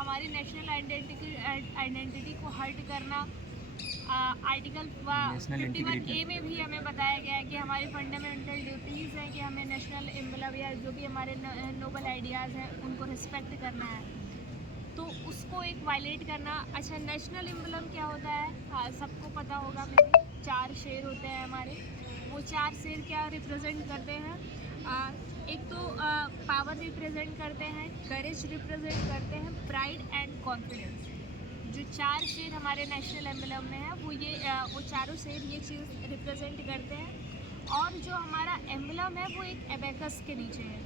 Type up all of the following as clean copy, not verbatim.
हमारी national identity को hurt करना। आर्टिकल 51A में भी हमें बताया गया है कि हमारी फंडामेंटल ड्यूटीज़ हैं कि हमें नेशनल एम्बलम या जो भी हमारे नोबल आइडियाज़ हैं उनको रिस्पेक्ट करना है, तो उसको एक वायलेट करना। अच्छा, नेशनल एम्बलम क्या होता है? हाँ, सबको पता होगा। मे भी 4 शेर होते हैं हमारे। वो 4 शेर क्या रिप्रेजेंट करते हैं? एक तो पावर रिप्रेजेंट करते हैं, करेज रिप्रेजेंट करते हैं, प्राइड एंड कॉन्फिडेंस। जो 4 शेर हमारे नेशनल एम्बलम में है वो चारों शेर ये चीज़ रिप्रेजेंट करते हैं। और जो हमारा एम्बलम है वो एक एबेकस के नीचे है।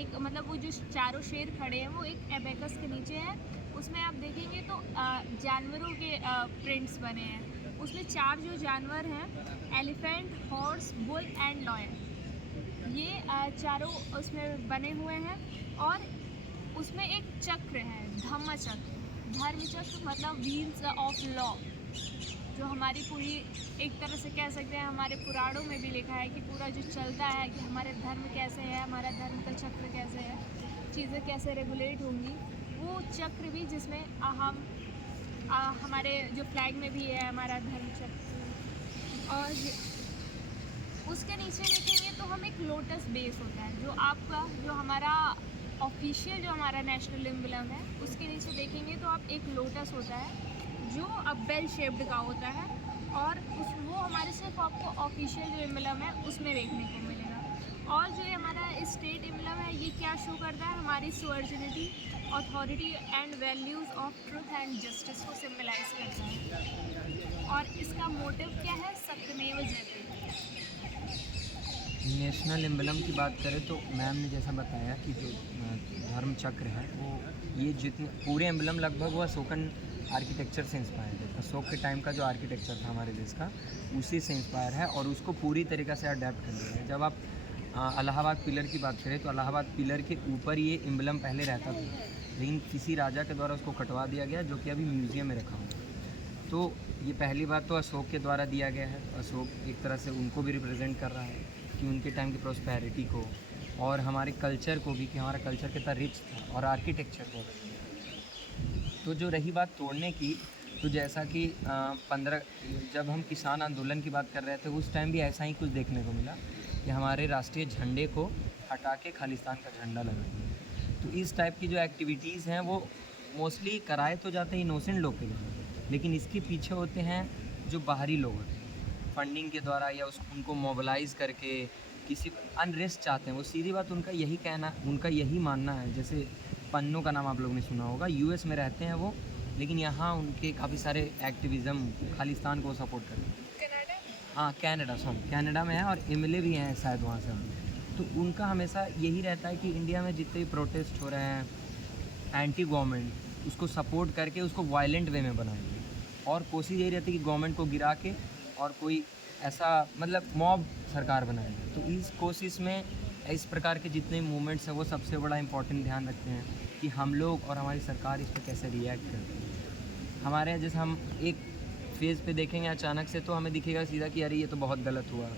एक मतलब वो जो चारों शेर खड़े हैं वो एक एबेकस के नीचे है। उसमें आप देखेंगे तो जानवरों के प्रिंट्स बने हैं। उसमें 4 जो जानवर हैं, elephant, horse, bull and lion, ये चारों उसमें बने हुए हैं। और उसमें एक चक्र है, धम्म चक्र। धर्म चक्र मतलब व्हील्स ऑफ लॉ, जो हमारी पूरी एक तरह से कह सकते हैं हमारे पुराणों में भी लिखा है कि पूरा जो चलता है कि हमारे धर्म कैसे है, हमारा धर्म का चक्र कैसे है, चीज़ें कैसे रेगुलेट होंगी, वो चक्र भी जिसमें हम हमारे जो फ्लैग में भी है हमारा धर्म चक्र। और उसके नीचे देखेंगे तो हम एक लोटस बेस होता है, जो आपका जो हमारा ऑफिशियल जो हमारा नेशनल एम्बलम है उसके नीचे देखेंगे तो आप एक लोटस होता है जो अब बेल शेप्ड का होता है। और वो हमारे सिर्फ आपको ऑफिशियल जो एम्बलम है उसमें देखने को मिलेगा। और जो ये हमारा स्टेट एम्बलम है ये क्या शो करता है? हमारी sovereignty, authority and values of truth and justice को सिम्बलाइज करता है। और इसका मोटिव क्या है? सत्यमेव जयते। नेशनल एम्बलम की बात करें तो मैम ने जैसा बताया कि जो धर्म चक्र है वो ये जितने पूरे एम्बलम लगभग वो अशोकन आर्किटेक्चर से इंस्पायर है। अशोक के टाइम का जो आर्किटेक्चर था हमारे देश का उसी से इंस्पायर है और उसको पूरी तरीक़ा से अडेप्ट कर लिया है। जब आप इलाहाबाद पिलर की बात करें तो इलाहाबाद पिलर के ऊपर ये एम्बलम पहले रहता था, लेकिन किसी राजा के द्वारा उसको कटवा दिया गया जो कि अभी म्यूज़ियम में रखा हुआ है। तो ये पहली बात तो अशोक के द्वारा दिया गया है। अशोक एक तरह से उनको भी रिप्रेजेंट कर रहा है कि उनके टाइम की प्रोस्पेरिटी को और हमारे कल्चर को भी, कि हमारा कल्चर कितना रिच था और आर्किटेक्चर को। तो जो रही बात तोड़ने की, तो जैसा कि जब हम किसान आंदोलन की बात कर रहे थे उस टाइम भी ऐसा ही कुछ देखने को मिला कि हमारे राष्ट्रीय झंडे को हटा के खालिस्तान का झंडा लगा दिया। तो इस टाइप की जो एक्टिविटीज़ हैं वो मोस्टली कराए तो जाते हैं इनोसेंट लोग के लिए, लेकिन इसके पीछे होते हैं जो बाहरी लोग होते हैं फंडिंग के द्वारा या उनको मोबिलाइज़ करके किसी अनरेस्ट चाहते हैं। वो सीधी बात उनका यही कहना, उनका यही मानना है। जैसे पन्नू का नाम आप लोगों ने सुना होगा, यूएस में रहते हैं वो, लेकिन यहाँ उनके काफ़ी सारे एक्टिविज़म खालिस्तान को सपोर्ट करते हैं। हाँ, कनाडा में है और एमएलए भी हैं शायद वहाँ से। तो उनका हमेशा यही रहता है कि इंडिया में जितने भी प्रोटेस्ट हो रहे हैं एंटी गवर्नमेंट, उसको सपोर्ट करके उसको वायलेंट वे में बनाएंगे और कोशिश यही रहती है कि गवर्नमेंट को गिरा के और कोई ऐसा मतलब मॉब सरकार बनाएंगे। तो इस कोशिश में इस प्रकार के जितने मूवमेंट्स हैं वो सबसे बड़ा इम्पोर्टेंट ध्यान रखते हैं कि हम लोग और हमारी सरकार इस पर कैसे रिएक्ट करती है। हमारे यहाँ जैसे हम एक फेज़ पे देखेंगे अचानक से तो हमें दिखेगा सीधा कि अरे ये तो बहुत गलत हुआ,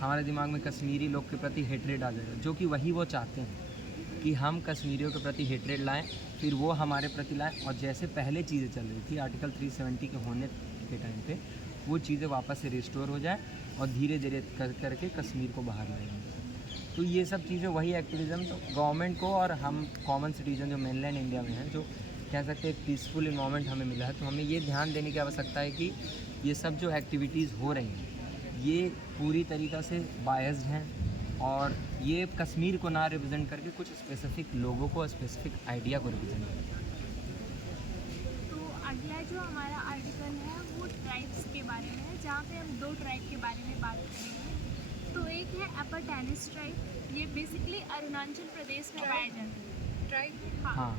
हमारे दिमाग में कश्मीरी लोग के प्रति हेट्रेड आ जाएगा, जो कि वही वो चाहते हैं कि हम कश्मीरियों के प्रति हेट्रेड लाएं, फिर वो हमारे प्रति लाएं और जैसे पहले चीज़ें चल रही थी आर्टिकल 370 के होने के टाइम पे वो चीज़ें वापस से रिस्टोर हो जाए और धीरे धीरे करके कश्मीर को बाहर लाएंगे। तो ये सब चीज़ें वही एक्टिविज़म तो गवर्नमेंट को और हम कॉमन सिटीजन जो मेनलैंड इंडिया में हैं, जो कह सकते हैं एक पीसफुल इन्वायरमेंट हमें मिला है, तो हमें ये ध्यान देने की आवश्यकता है कि ये सब जो एक्टिविटीज़ हो रही हैं ये पूरी तरीक़ा से बायस्ड हैं और ये कश्मीर को ना रिप्रेजेंट करके कुछ स्पेसिफिक लोगों को, स्पेसिफिक आइडिया को रिप्रेजेंट करते हैं। तो अगला जो हमारा आर्टिकल है वो ट्राइब्स के बारे में है, जहाँ पे हम 2 ट्राइब के बारे में बात करेंगे। तो एक है अपर टैनिस ट्राइब, ये बेसिकली अरुणाचल प्रदेश में पाए जाते हैं। ट्राइब हाँ,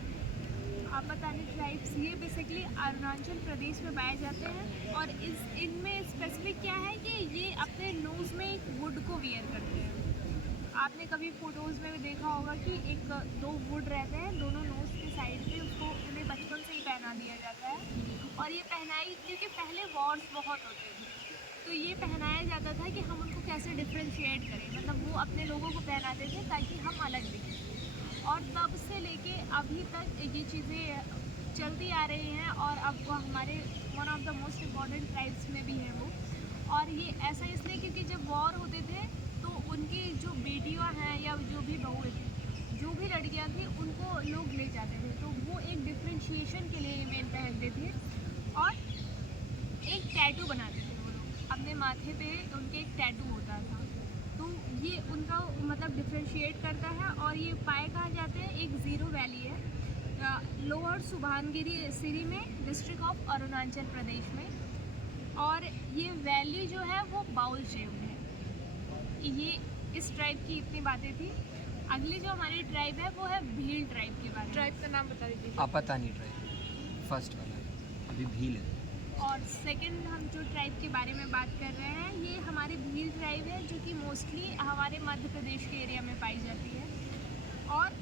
अपर टैनिस ट्राइब्स ये बेसिकली अरुणाचल प्रदेश में पाए जाते हैं। और इनमें स्पेसिफिक क्या है कि ये अपने नोज़ में एक वुड को वियर करते हैं। आपने कभी फ़ोटोज़ में भी देखा होगा कि 2 वुड रहते हैं दोनों नोज़ के साइड पे, उसको उन्हें बचपन से ही पहना दिया जाता है। और ये पहनाई क्योंकि पहले वॉर्स बहुत होते थे तो ये पहनाया जाता था कि हम उनको कैसे डिफ्रेंशिएट करें, मतलब वो अपने लोगों को पहनाते थे ताकि हम अलग दिखें। और तब से लेके अभी तक ये चीज़ें चलती आ रही हैं और अब वो हमारे one of the most important tribes में भी है वो। और ये ऐसा इसलिए क्योंकि जब वॉर होते थे तो उनकी जो बेटियाँ हैं या जो भी बहुएं थी, जो भी लड़कियाँ थी, उनको लोग ले जाते थे, तो वो एक डिफ्रेंशिएशन के लिए मेन पहनते थे और एक टैटू बनाते थे वो लोग अपने माथे पे, उनके एक टैटू होता था। तो ये उनका मतलब डिफ्रेंशिएट करता है। और ये पाए कहाँ जाते हैं, एक ज़ीरो वैली है लोअर सुभानगिरी सिरी में, डिस्ट्रिक्ट ऑफ अरुणाचल प्रदेश में। और ये वैली जो है वो बाउल शेप्ड है। ये इस ट्राइब की इतनी बातें थी। अगली जो हमारी ट्राइब है वो है भील ट्राइब के बारे में। ट्राइब का नाम बता दीजिए। आपातानी ट्राइब फर्स्ट वाला, अभी भील है। और सेकंड हम जो ट्राइब के बारे में बात कर रहे हैं, ये हमारी भील ट्राइब है, जो कि मोस्टली हमारे मध्य प्रदेश के एरिया में पाई जाती है। और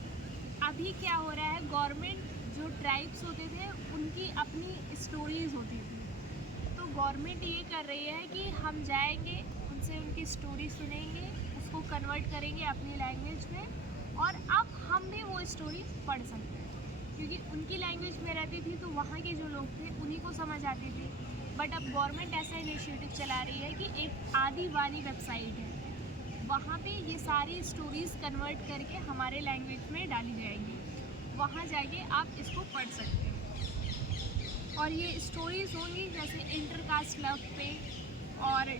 अभी क्या हो रहा है, गवर्नमेंट जो ट्राइब्स होते थे उनकी अपनी स्टोरीज़ होती थी, तो गवर्नमेंट ये कर रही है कि हम जाएंगे, उनसे उनकी स्टोरी सुनेंगे, उसको कन्वर्ट करेंगे अपनी लैंग्वेज में, और अब हम भी वो स्टोरी पढ़ सकते हैं, क्योंकि उनकी लैंग्वेज में रहती थी तो वहाँ के जो लोग थे उन्हीं को समझ आती थी। बट अब गवर्नमेंट ऐसा इनिशिएटिव चला रही है कि एक आदिवानी वेबसाइट है, वहाँ पे ये सारी स्टोरीज़ कन्वर्ट करके हमारे लैंग्वेज में डाली जाएगी, वहाँ जाके आप इसको पढ़ सकते हैं। और ये स्टोरीज़ होंगी जैसे इंटरकास्ट लव पे और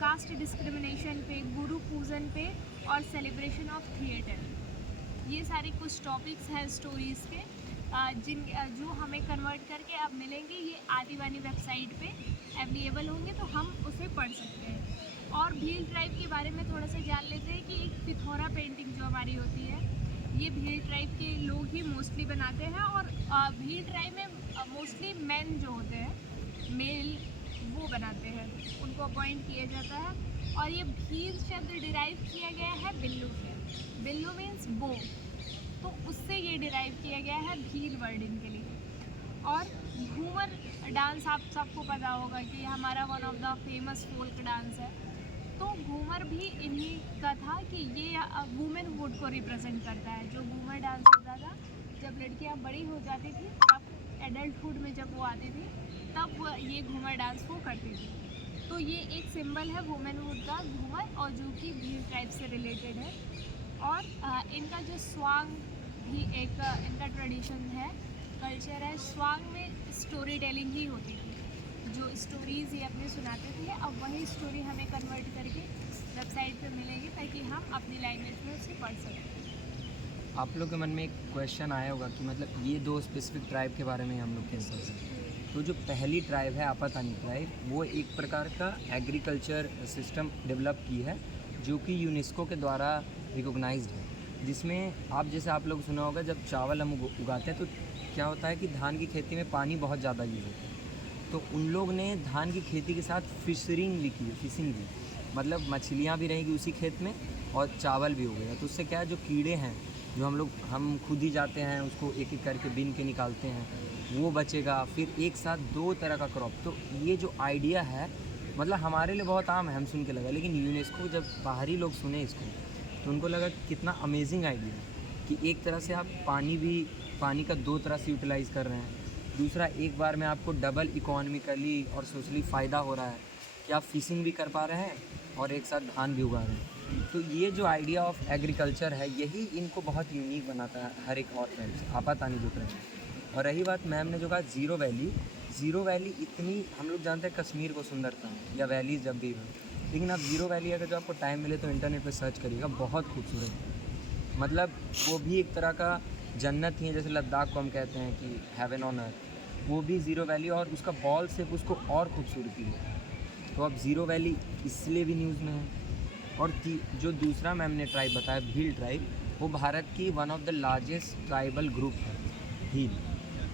कास्ट डिस्क्रिमिनेशन पे, गुरु पूजन पे और सेलिब्रेशन ऑफ थिएटर। ये सारे कुछ टॉपिक्स हैं स्टोरीज़ के जो हमें कन्वर्ट करके अब मिलेंगे, ये आदिवानी वेबसाइट पे अवेलेबल होंगे, तो हम उसे पढ़ सकते हैं। और भील ट्राइब के बारे में थोड़ा सा जान लेते हैं कि एक पिथौरा पेंटिंग जो हमारी होती है, ये भील ट्राइब के लोग ही मोस्टली बनाते हैं। और भील ट्राइब में मोस्टली मेन जो होते हैं, मेल, वो बनाते हैं, उनको अपॉइंट किया जाता है। और ये भील शब्द डिराइव किया गया है बिल्लू से। बिल्लू मीन्स बो, तो उससे ये डिराइव किया गया है भील वर्ड इनके लिए। और घूमर डांस आप सबको पता होगा कि हमारा one of the famous folk dance है, तो घूमर भी इन्हीं का था कि ये वुमेनहुड को रिप्रेजेंट करता है। जो घूमर डांस होता था जब लड़कियां बड़ी हो जाती थी, तब एडल्टहुड में जब वो आती थी, तब ये घूमर डांस वो करती थी। तो ये एक सिंबल है वुमेनहुड का, घूमर, और जो कि भील ट्राइब से रिलेटेड है। और इनका जो स्वांग भी एक इनका ट्रेडिशन है, कल्चर है। स्वांग में स्टोरी टेलिंग ही होती थी, जो स्टोरीज़ ये अपने सुनाते थे, अब वही स्टोरी हमें कन्वर्ट करके वेबसाइट पे मिलेगी ताकि हम अपनी लैंग्वेज में उसे पढ़ सकें। आप लोग के मन में एक क्वेश्चन आया होगा कि मतलब ये दो स्पेसिफिक ट्राइब के बारे में हम लोग कैसे कर सकते हैं। तो जो पहली ट्राइब है आपातानी ट्राइब, वो एक प्रकार का एग्रीकल्चर सिस्टम डेवलप की है, जो कि यूनेस्को के द्वारा रिकॉग्नाइज्ड है, जिसमें आप जैसे आप लोग सुना होगा, जब चावल हम उगाते हैं तो क्या होता है कि धान की खेती में पानी बहुत ज़्यादा यूज़ होता है। तो उन लोग ने धान की खेती के साथ फिशिंग भी की है, फिशिंग भी, मतलब मछलियाँ भी रहेंगी उसी खेत में और चावल भी हो गया। तो उससे क्या है, जो कीड़े हैं जो हम खुद ही जाते हैं उसको एक एक करके बीन के निकालते हैं, वो बचेगा। फिर एक साथ दो तरह का क्रॉप। तो ये जो आइडिया है, मतलब हमारे लिए बहुत आम है, हम सुन के लगा, लेकिन यूनेस्को जब बाहरी लोग सुने इसको तो उनको लगा कि कितना अमेजिंग आइडिया है कि एक तरह से आप पानी का दो तरह से यूटिलाइज़ कर रहे हैं। दूसरा, एक बार में आपको डबल इकोनॉमिकली और सोशली फ़ायदा हो रहा है कि आप फिशिंग भी कर पा रहे हैं और एक साथ धान भी उगा रहे हैं। तो ये जो आइडिया ऑफ एग्रीकल्चर है, यही इनको बहुत यूनिक बनाता है हर एक और ट्राइब से, आपातानी जो ट्राइब है। और रही बात मैम ने जो कहा ज़ीरो वैली इतनी, हम लोग जानते हैं कश्मीर को सुंदरता है या वैलीज जब भी हो, लेकिन आप ज़ीरो वैली अगर जो आपको टाइम मिले तो इंटरनेट पे सर्च करिएगा, बहुत खूबसूरत है। मतलब वो भी एक तरह का जन्नत ही है, जैसे लद्दाख को हम कहते हैं कि हेवन ऑन अर्थ, वो भी ज़ीरो वैली, और उसका बॉल शेप उसको और खूबसूरती है। तो अब ज़ीरो वैली इसलिए भी न्यूज़ में है। और जो दूसरा मैम ने ट्राइब बताया, भील ट्राइब, वो भारत की one of the largest tribal group है भील।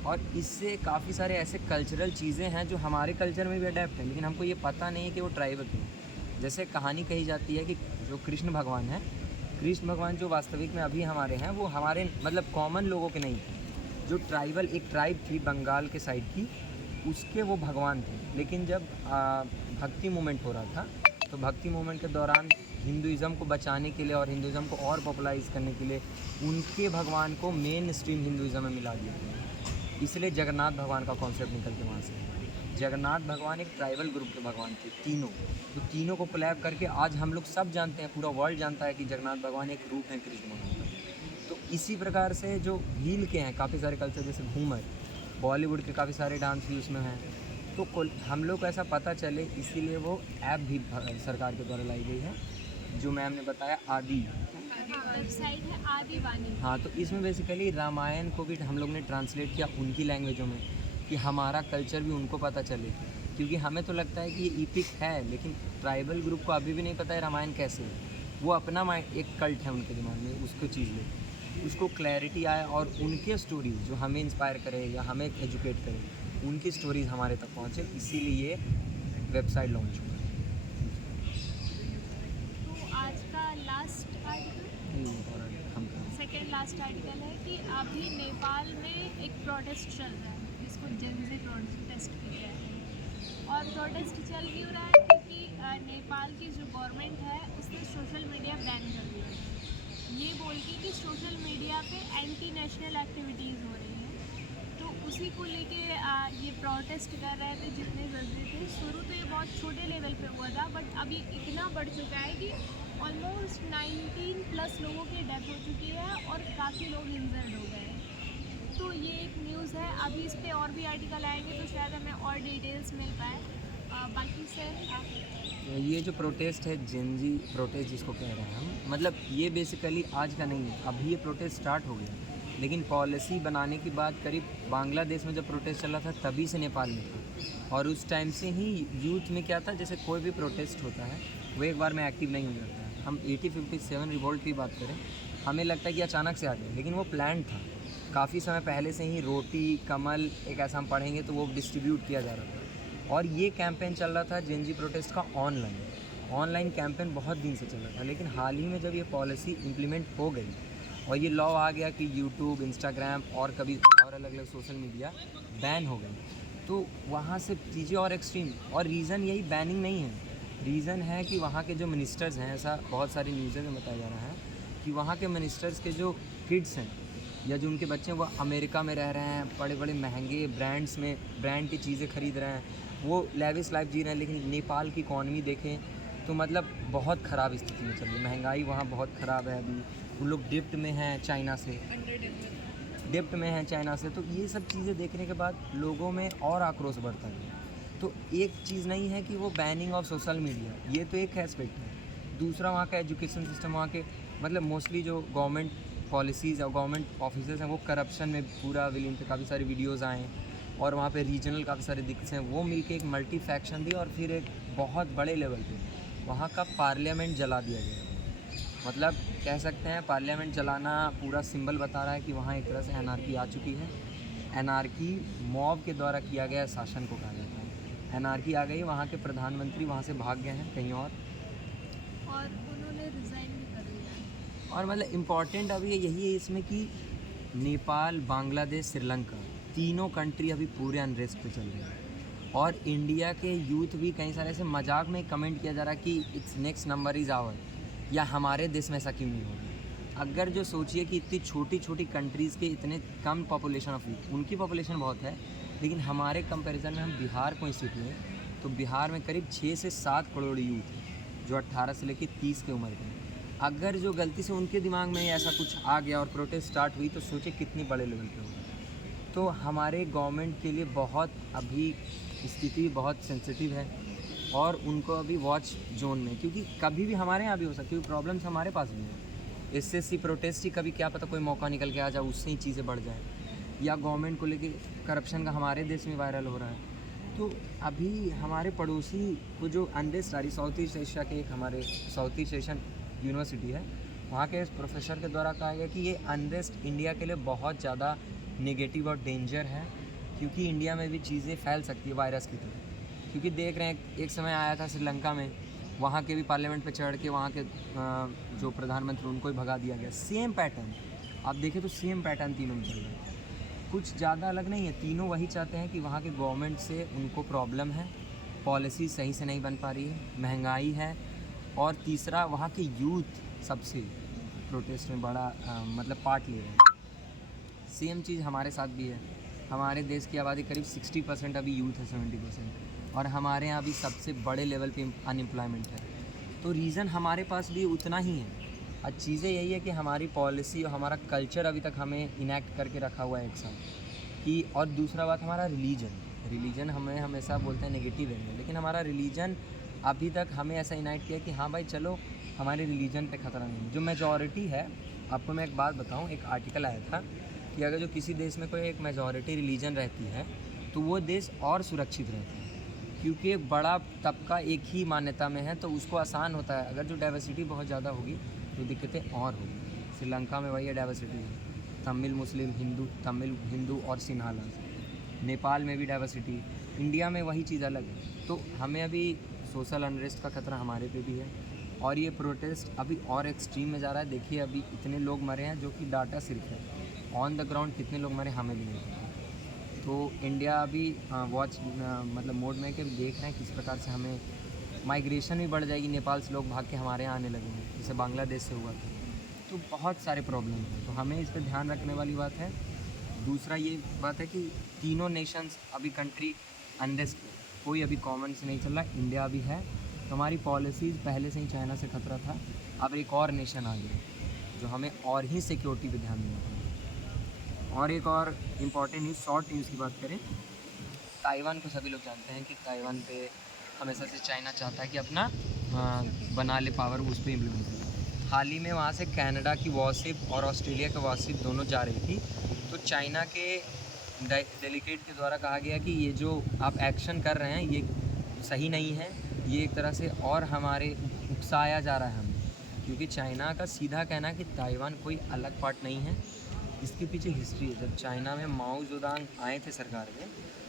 और इससे काफ़ी सारे ऐसे कल्चरल चीज़ें हैं जो हमारे कल्चर में भी अडेप्ट है, लेकिन हमको ये पता नहीं है कि वो ट्राइबल क्यों। जैसे कहानी कही जाती है कि जो कृष्ण भगवान जो वास्तविक में अभी हमारे हैं, वो हमारे मतलब कॉमन लोगों के नहीं थे। जो एक ट्राइब थी बंगाल के साइड की, उसके वो भगवान थे। लेकिन जब भक्ति मूवमेंट हो रहा था, तो भक्ति मूवमेंट के दौरान हिंदुज़म को बचाने के लिए और हिंदुज़म को और पॉपुलराइज़ करने के लिए उनके भगवान को मेन स्ट्रीम हिंदुज़म में मिला दिया गया। इसलिए जगन्नाथ भगवान का कॉन्सेप्ट निकल के वहाँ से है। जगन्नाथ भगवान एक ट्राइबल ग्रुप के भगवान थे तीनों, तो तीनों को कोलैब करके आज हम लोग सब जानते हैं, पूरा वर्ल्ड जानता है कि जगन्नाथ भगवान एक रूप है कृष्ण भगवान का। तो इसी प्रकार से जो हील के हैं काफ़ी सारे कल्चर, जैसे घूमर, बॉलीवुड के काफ़ी सारे डांस भी उसमें हैं, तो हम लोग को ऐसा पता चले इसीलिए वो ऐप भी सरकार के द्वारा लाई गई है, जो मैम ने बताया आदि। वेबसाइट है आदिवाणी। हाँ, तो इसमें बेसिकली रामायण को भी हम लोग ने ट्रांसलेट किया उनकी लैंग्वेजों में, कि हमारा कल्चर भी उनको पता चले, क्योंकि हमें तो लगता है कि ये ईपिक है, लेकिन ट्राइबल ग्रुप को अभी भी नहीं पता है रामायण कैसे है। वो अपना माइंड एक कल्ट है उनके दिमाग में, उसको चीज़ ले, उसको क्लैरिटी आए और उनके स्टोरीज जो हमें इंस्पायर करे या हमें एजुकेट करे, उनकी स्टोरीज हमारे तक पहुँचे, इसीलिए वेबसाइट लॉन्च हुआ। तो आज का last article, second last article है कि अभी नेपाल में एक प्रोटेस्ट चल रहा है, जिसको जेनजी प्रोटेस्ट किया है। और प्रोटेस्ट चल क्यों रहा है? क्योंकि नेपाल की जो गवर्नमेंट है उसने सोशल मीडिया बैन कर दिया है, ये बोल के कि सोशल मीडिया पे एंटी नेशनल एक्टिविटीज़ हो रही हैं। तो उसी को लेके ये प्रोटेस्ट कर रहे थे जितने जल्दी थे। शुरू तो ये बहुत छोटे लेवल पे हुआ था, बट अभी इतना बढ़ चुका है कि ऑलमोस्ट 19+ लोगों की डेथ हो चुकी है और काफ़ी लोग इंजर्ड हो गए हैं। तो ये एक न्यूज़ है, अभी इस पे और भी आर्टिकल आएंगे तो शायद हमें और डिटेल्स मिल पाए। बाकी से ये जो प्रोटेस्ट है, जेनजी प्रोटेस्ट जिसको कह रहे हैं हम, मतलब ये बेसिकली आज का नहीं है, अभी ये प्रोटेस्ट स्टार्ट हो गया, लेकिन पॉलिसी बनाने की बात करीब बांग्लादेश में जब प्रोटेस्ट चला था तभी से नेपाल में था। और उस टाइम से ही यूथ में क्या था, जैसे कोई भी प्रोटेस्ट होता है वो एक बार में एक्टिव नहीं हो जाता है। हम 1857 रिवोल्ट की बात करें, हमें लगता है कि अचानक से आ गया, लेकिन वो प्लान था काफ़ी समय पहले से ही। रोटी कमल एक ऐसा हम पढ़ेंगे तो वो डिस्ट्रीब्यूट किया जा रहा था, और ये कैंपेन चल रहा था जेनजी प्रोटेस्ट का ऑनलाइन कैंपेन बहुत दिन से चल रहा था। लेकिन हाल ही में जब ये पॉलिसी इम्प्लीमेंट हो गई और ये लॉ आ गया कि यूट्यूब, इंस्टाग्राम और कभी और अलग अलग सोशल मीडिया बैन हो गई, तो वहाँ से चीज़ें और एक्सट्रीम। और रीज़न यही बैनिंग नहीं है, रीज़न है कि वहाँ के जो मिनिस्टर्स हैं, ऐसा बहुत सारी न्यूज़ें में बताया जा रहा है कि वहाँ के मिनिस्टर्स के जो किड्स हैं या जो उनके बच्चे हैं वो अमेरिका में रह रहे हैं, बड़े बड़े महंगे ब्रांड्स में ब्रांड की चीज़ें खरीद रहे हैं, वो लेविश लाइफ जी रहे हैं। लेकिन नेपाल की इकॉनमी देखें तो मतलब बहुत ख़राब स्थिति में चल रही है, महंगाई वहाँ बहुत ख़राब है। अभी उन लोग डिप्ट में हैं चाइना से, तो ये सब चीज़ें देखने के बाद लोगों में और आक्रोश बढ़ता है। तो एक चीज़ नहीं है कि वो बैनिंग ऑफ सोशल मीडिया, ये तो एक एस्पेक्ट है। दूसरा वहाँ का एजुकेशन सिस्टम, वहाँ के मतलब मोस्टली जो गवर्नमेंट पॉलिसीज़ और गवर्नमेंट ऑफिसर्स हैं वो करप्शन में पूरा विलीन थे। काफ़ी सारी वीडियोज़ आए और वहाँ पे रीजनल काफ़ी सारे दिक्कत हैं, वो मिलके एक मल्टी फैक्शन दी और फिर एक बहुत बड़े लेवल पे वहाँ का पार्लियामेंट जला दिया गया। मतलब कह सकते हैं पार्लियामेंट जलाना पूरा सिंबल बता रहा है कि वहाँ एक तरह से एनार्की आ चुकी है। एनार्की मॉब के द्वारा किया गया शासन को कहा जाता है। एनार्की आ गई, वहाँ के प्रधानमंत्री वहाँ से भाग गए हैं कहीं और उन्होंने रिज़ाइन भी कर दिया। और मतलब इम्पॉर्टेंट अभी यही है इसमें कि नेपाल, बांग्लादेश, श्रीलंका तीनों कंट्री अभी पूरे अनरेस्ट पे चल रही है। और इंडिया के यूथ भी कई सारे ऐसे मजाक में कमेंट किया जा रहा है कि its next number is our, या हमारे देश में ऐसा क्यों नहीं होगा। अगर जो सोचिए कि इतनी छोटी छोटी कंट्रीज़ के इतने कम पॉपुलेशन ऑफ यूथ, उनकी पॉपुलेशन बहुत है, लेकिन हमारे कंपैरिजन में हम बिहार को इंस्टीट्यूट लें तो बिहार में करीब 6 से 7 करोड़ यूथ है जो 18 से लेकर 30 के उम्र के हैं। अगर जो गलती से उनके दिमाग में ऐसा कुछ आ गया और प्रोटेस्ट स्टार्ट हुई तो सोचे कितनी बड़े लेवल पे होगा। तो हमारे गवर्नमेंट के लिए बहुत अभी स्थिति बहुत सेंसिटिव है और उनको अभी वॉच जोन में, क्योंकि कभी भी हमारे यहाँ भी हो सकती है, क्योंकि प्रॉब्लम्स हमारे पास भी है। SSC प्रोटेस्ट ही कभी क्या पता कोई मौका निकल के आ जाए, उससे ही चीज़ें बढ़ जाए, या गवर्नमेंट को लेके करप्शन का हमारे देश में वायरल हो रहा है। तो अभी हमारे पड़ोसी को जो अनरेस्ट आ रही, साउथ ईस्ट एशिया के एक हमारे साउथ ईस्ट एशियन यूनिवर्सिटी है, वहाँ के प्रोफेसर के द्वारा कहा गया कि ये अनरेस्ट इंडिया के लिए बहुत ज़्यादा नेगेटिव और डेंजर है, क्योंकि इंडिया में भी चीज़ें फैल सकती है वायरस की तरह। क्योंकि देख रहे हैं एक समय आया था श्रीलंका में, वहाँ के भी पार्लियामेंट पे चढ़ के वहाँ के जो प्रधानमंत्री उनको ही भगा दिया गया। सेम पैटर्न आप देखें तो सेम पैटर्न तीनों में चल रहा है, कुछ ज़्यादा अलग नहीं है। तीनों वही चाहते हैं कि वहाँ के गवर्नमेंट से उनको प्रॉब्लम है, पॉलिसी सही से नहीं बन पा रही है, महंगाई है, और तीसरा वहाँ के यूथ सबसे प्रोटेस्ट में बड़ा मतलब पार्ट ले रहे हैं। सेम चीज़ हमारे साथ भी है। हमारे देश की आबादी करीब 60% अभी यूथ है, 70%, और हमारे यहाँ भी सबसे बड़े लेवल पे अनएम्प्लॉयमेंट है। तो रीज़न हमारे पास भी उतना ही है। अब चीज़ें यही है कि हमारी पॉलिसी और हमारा कल्चर अभी तक हमें इनैक्ट करके रखा हुआ है एक साथ कि, और दूसरा बात हमारा रिलीजन हमें हमेशा बोलते हैं नेगेटिव है, लेकिन हमारा रिलीजन अभी तक हमें ऐसा इनैक्ट किया कि हाँ भाई चलो हमारे रिलीजन पे ख़तरा नहीं। जो मेजॉरिटी है, आपको मैं एक बात बताऊँ, एक आर्टिकल आया था कि अगर जो किसी देश में कोई एक मेजॉरिटी रिलीजन रहती है तो वो देश और सुरक्षित रहता है, क्योंकि एक बड़ा तबका एक ही मान्यता में है तो उसको आसान होता है। अगर जो डाइवर्सिटी बहुत ज़्यादा होगी तो दिक्कतें और होगी। श्रीलंका में वही है डाइवर्सिटी है, तमिल मुस्लिम हिंदू और सिन्हाला। नेपाल में भी डाइवर्सिटी, इंडिया में वही चीज़ अलग है। तो हमें अभी सोशल अनरेस्ट का खतरा हमारे पे भी है, और ये प्रोटेस्ट अभी और एक्सट्रीम में जा रहा है। देखिए अभी इतने लोग मरे हैं, जो कि डाटा सिर्फ है, ऑन द ग्राउंड कितने लोग मरे हमें भी नहीं पता। तो इंडिया अभी वॉच मतलब मोड में कि देख रहे हैं किस प्रकार से हमें माइग्रेशन भी बढ़ जाएगी, नेपाल से लोग भाग के हमारे यहाँ आने लगेंगे, जैसे बांग्लादेश से हुआ था। तो बहुत सारे प्रॉब्लम हैं, तो हमें इस पर ध्यान रखने वाली बात है। दूसरा ये बात है कि तीनों नेशंस अभी कंट्री अनरेस्ट, कोई अभी कॉमन से नहीं चल रहा। इंडिया भी है, तो हमारी पॉलिसीज़ पहले से ही चाइना से खतरा था, अब एक और नेशन आ गया जो हमें और ही सिक्योरिटी पे ध्यान देना पड़ेगा। और एक और इम्पॉर्टेंट न्यूज़, शॉर्ट न्यूज़ की बात करें, ताइवान को सभी लोग जानते हैं कि ताइवान पे हमेशा से चाइना चाहता है कि अपना बना ले पावर, उस पर इम्प्लीमेंट करे। हाल ही में वहाँ से कनाडा की वॉरशिप और ऑस्ट्रेलिया की वॉरशिप दोनों जा रही थी, तो चाइना के डेलीगेट के द्वारा कहा गया कि ये जो आप एक्शन कर रहे हैं ये सही नहीं है, ये एक तरह से और हमारे उकसाया जा रहा है हमें, क्योंकि चाइना का सीधा कहना है कि ताइवान कोई अलग पार्ट नहीं है। इसके पीछे हिस्ट्री है। जब चाइना में माओ ज़ेडुंग आए थे सरकार में,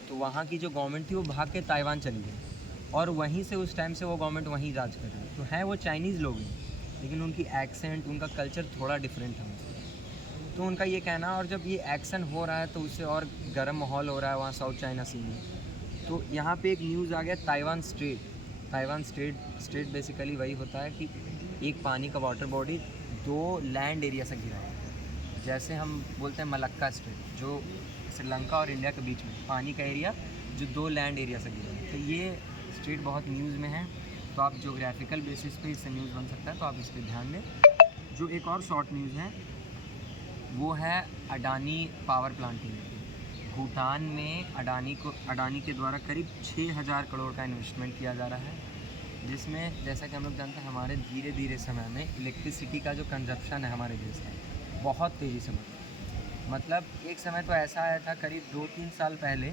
तो वहाँ की जो गवर्नमेंट थी वो भाग के ताइवान चली गई, और वहीं से उस टाइम से वो गवर्नमेंट वहीं राज कर रही है। तो है वो चाइनीज़ लोग हैं, लेकिन उनकी एक्सेंट, उनका कल्चर थोड़ा डिफरेंट है हमसे। तो उनका ये कहना, और जब ये एक्शन हो रहा है तो उससे और गर्म माहौल हो रहा है वहाँ साउथ चाइना सी में। तो यहाँ पे एक न्यूज़ आ गया, ताइवान स्टेट बेसिकली वही होता है कि एक पानी का वाटर बॉडी 2 लैंड एरिया से घिरा है। जैसे हम बोलते हैं मलक्का स्टेट, जो श्रीलंका और इंडिया के बीच में पानी का एरिया जो 2 लैंड एरिया से घिरा है। तो ये स्टेट बहुत न्यूज़ में है, तो आप जोग्राफिकल बेसिस पे इससे न्यूज़ बन सकता है, तो आप इस पर ध्यान दें। जो एक और शॉर्ट न्यूज़ है वो है अडानी पावर प्लांटिंग। भूटान में अडानी के द्वारा करीब 6000 करोड़ का इन्वेस्टमेंट किया जा रहा है, जिसमें जैसा कि हम लोग जानते हैं हमारे धीरे धीरे समय में इलेक्ट्रिसिटी का जो कंजप्शन है हमारे देश का बहुत तेज़ी से बढ़ा। मतलब एक समय तो ऐसा आया था, करीब 2-3 साल पहले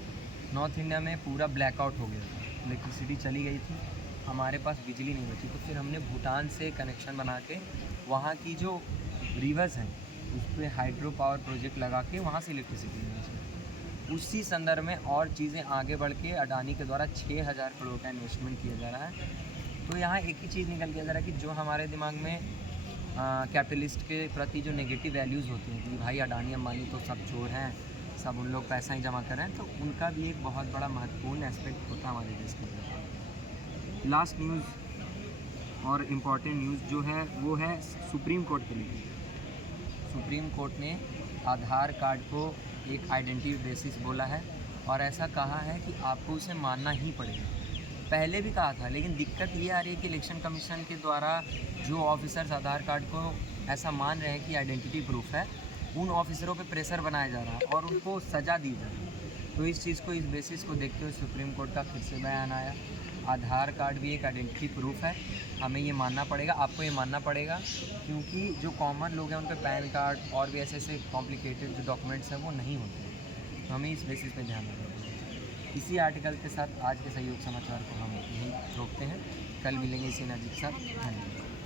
नॉर्थ इंडिया में पूरा ब्लैकआउट हो गया था, इलेक्ट्रिसिटी चली गई थी, हमारे पास बिजली नहीं बची। तो फिर हमने भूटान से कनेक्शन बना के वहाँ की जो रिवर्स हैं उस पर हाइड्रो पावर प्रोजेक्ट लगा के वहाँ से इलेक्ट्रिसिटी मिली। उसी संदर्भ में और चीज़ें आगे बढ़ के अडानी के द्वारा 6000 करोड़ का इन्वेस्टमेंट किया जा रहा है। तो यहाँ एक ही चीज़ निकल के जा रहा है कि जो हमारे दिमाग में कैपिटलिस्ट के प्रति जो नेगेटिव वैल्यूज़ होती हैं कि भाई अडानी अंबानी तो सब चोर हैं, सब उन लोग पैसा ही जमा कर रहे हैं, तो उनका भी एक बहुत बड़ा महत्वपूर्ण एस्पेक्ट होता है हमारे देश के लिए। लास्ट न्यूज़ और इम्पॉर्टेंट न्यूज़ जो है वो है सुप्रीम कोर्ट के लिए। सुप्रीम कोर्ट ने आधार कार्ड को एक आइडेंटिटी बेसिस बोला है, और ऐसा कहा है कि आपको उसे मानना ही पड़ेगा। पहले भी कहा था, लेकिन दिक्कत ये आ रही है कि इलेक्शन कमीशन के द्वारा जो ऑफिसर्स आधार कार्ड को ऐसा मान रहे हैं कि आइडेंटिटी प्रूफ है, उन ऑफिसरों पे प्रेशर बनाया जा रहा है और उनको सज़ा दी जा रही है। तो इस चीज़ को, इस बेसिस को देखते हुए सुप्रीम कोर्ट का फिर से बयान आया, आधार कार्ड भी एक आइडेंटिटी प्रूफ है, हमें ये मानना पड़ेगा, आपको ये मानना पड़ेगा, क्योंकि जो कॉमन लोग हैं उन पर पैन कार्ड और भी ऐसे कॉम्प्लिकेटेड जो डॉक्यूमेंट्स हैं वो नहीं होते हैं। तो हमें इस बेसिस पे ध्यान रखना है। इसी आर्टिकल के साथ आज के सहयोग समाचार को हम यहीं रोकते हैं, कल मिलेंगे इसी एनर्जी के साथ। धन्यवाद।